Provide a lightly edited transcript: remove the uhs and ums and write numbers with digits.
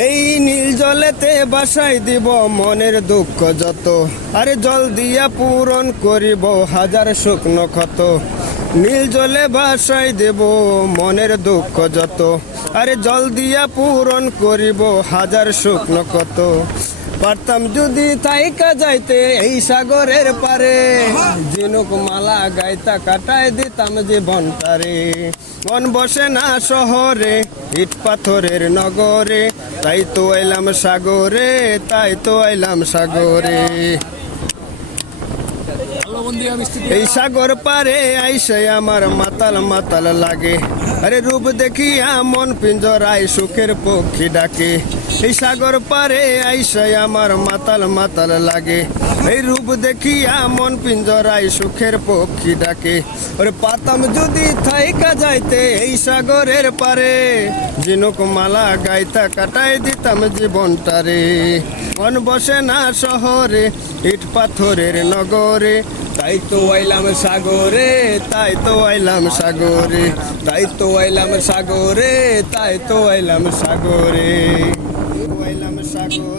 এই নীল জলেতে বাসাই দিব মনের দুঃখ যত, আরে জল দিয়া পূরণ করিব হাজার শুকনো ক্ষত। নীল জলে বাসাই দেব মনের দুঃখ যত, আরে জল দিয়া পূরণ করিব হাজার শুকনো ক্ষত। পারতাম যদি থাইকা যাইতে এই সাগরের পারে, ঝিনুক মালা গাইতা কাটায় দিতাম জীবনটারে। মন বসে না শহরে, ইট পাথরের নগরে, তাই তো আইলাম সাগরে, তাই তো আইলাম সাগরে। এই সাগর পারে আইসে আমার মাতাল মাতাল লাগে, আরে রূপ দেখিয়া মন পিঞ্জরায় সুখের পক্ষী ডাকে। এই সাগর পারে আইসে আমার মাতাল মাতাল লাগে, এই রূপ দেখিয়া মন পিঞ্জরায় সুখের পক্ষী ডাকে। ওরে পাতাম যদি থাইকা যাইতে এই সাগরের পারে, ঝিনুক মালা গাইতা কাটাই দিতাম জীবনটারে। মন বসে না শহরে, ইট পাথরের নগরে, তাই তো আইলাম সাগরে, তাই তো আইলাম সাগরে, তাই তো আইলাম সাগরে, তাই তো আইলাম সাগরে, আইলাম সাগরে।